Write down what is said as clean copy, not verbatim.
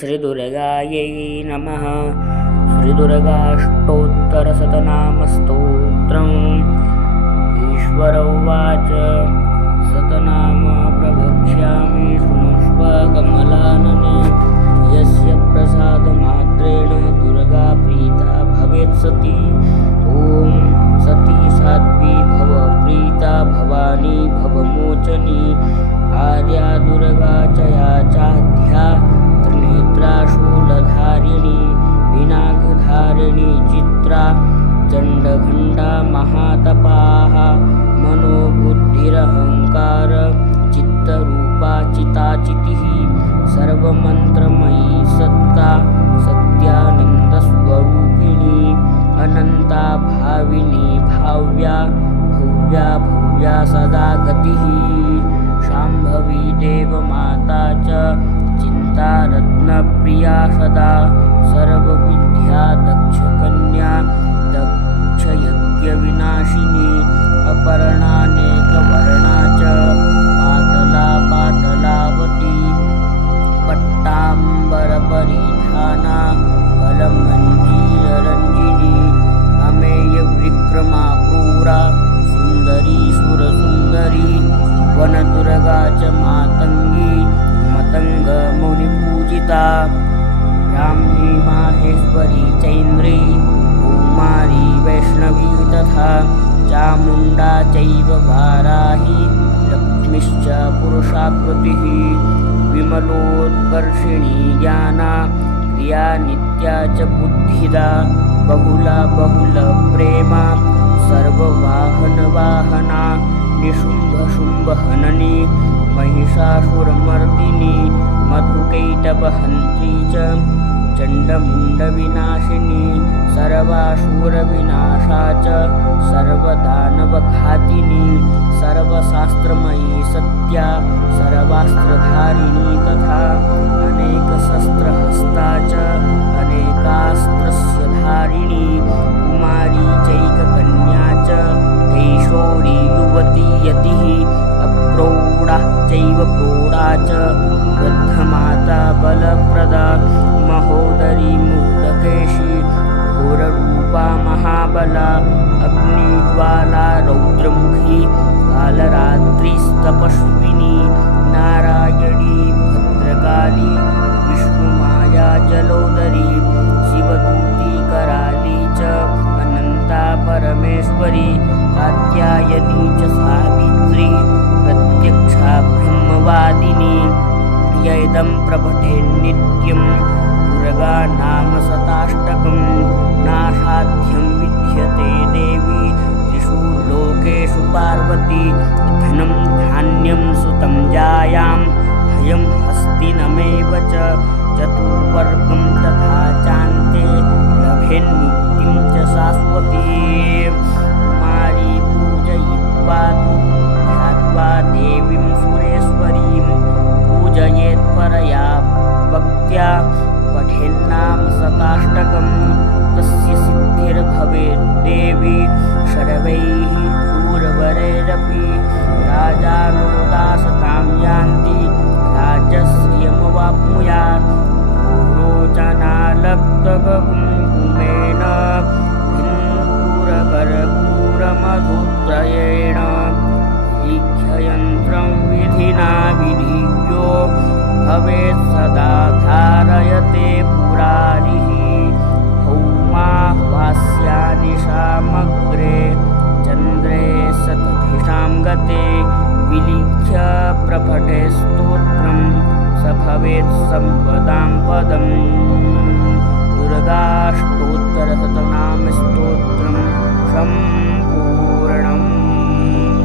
श्रीदुर्गायै नमः। श्रीदुर्गाष्टोत्तरशतनामस्तोत्रम्। ईश्वर उवाच शतनाम प्रवक्ष्यामि शृणुष्व कमलानने। यस्य प्रसादमात्रेण दुर्गा प्रीता भवेत् सती। ॐ सती साध्वी भव प्रीता भवानी भवमोचनी। आर्या दुर्गा च या चाध्या त्रिनेत्रा शूलधारिणी। विनागधारिणी चित्रा चण्डघण्टा महातपाः। मनोबुद्धिरहङ्कार चित्तरूपा चिताचितिः। सर्वमन्त्रमयी सत्ता सत्यानन्दस्वरूपिणी। अनन्ता भाविनी भाव्या भव्या भव्या सदा गतिः। शाम्भवी देवमाता च चिन्ता रत्नप्रिया सदा। सर्वविद्या दक्षकन्या दक्षयज्ञविनाशिनी। अपर्णानेकवर्णा च पाटला पाटलावती। पट्टाम्बरपरिधाना कलमञ्जीररञ्जिनी। अमेयविक्रमा क्रूरा सुन्दरी सुरसुन्दरी। वनदुर्गा च मातङ्गी मतङ्गमुनिपूजिता। ब्राह्मी माहेश्वरी चैन्द्री कौमारी वैष्णवी तथा। चामुण्डा चैव वाराही लक्ष्मीश्च पुरुषाकृतिः। विमलोत्कर्षिणी ज्ञाना क्रिया नित्या च बुद्धिदा। बहुला बहुलप्रेमा सर्ववाहनवाहना। निशुम्भशुम्भहननी महिषासुरमर्दिनी। मधुकैटभहन्त्री च चण्डमुण्डविनाशिनी। सर्वासुरविनाशा च सर्वदानवघातिनी। सर्वशास्त्रमयी सत्या सर्वास्त्रधारिणी तथा। अनेकशस्त्रहस्ता च अनेकास्त्रस्य धारिणी। कुमारी चैककन्या च कैशोरी युवती यतिः। अप्रौढा चैव प्रौढा च वृद्धमाता बलप्रदा। महोदरी मुक्तकेशी घोररूपा महाबला। अग्निज्वाला रौद्रमुखी कालरात्रिस्तपस्विनी। नारायणी भद्रकाली विष्णुमाया जलोदरी। शिवदूती कराली च अनन्ता परमेश्वरी। कात्यायनी च सावित्री प्रत्यक्षा ब्रह्मवादिनी। यैदं प्रपठेन्नित्यं दुर्गा नाम शताष्टकं। नासाध्यं विद्यते देवी त्रिषु लोकेषु पार्वती। धनं धान्यं सुतं जायां हयं हस्तिनमेव च। चतुर्वर्गं तथा चान्ते लभेन्मुक्तिं च शाश्वती। कुमारी पूजयित्वा तु ध्यात्वा देवीं सुरेश्वरीं। पूजयेत् परया भक्त्या पठेन्नाम शताष्टकं। तस्य सिद्धिर्भवेत् देवी सर्वैः शूरवरैरपि। राजानो दासतां यान्ति राजश्रियमवाप्नुयात्। रोचनालब्धकुङ्कुमेन हिन्दूरकर्पूरमधुत्रयेण। लीख्ययन्त्रं विधिना विधिज्ञो भवेत् सदा धारयते पुरारिः। भौमा वास्यानिशामग्रे चन्द्रे शतभिषां गते। विलिख्य प्रपठे स्तोत्रं स भवेत् सम्पदां पदम्। दुर्गाष्टोत्तरशतनामस्तोत्रं शं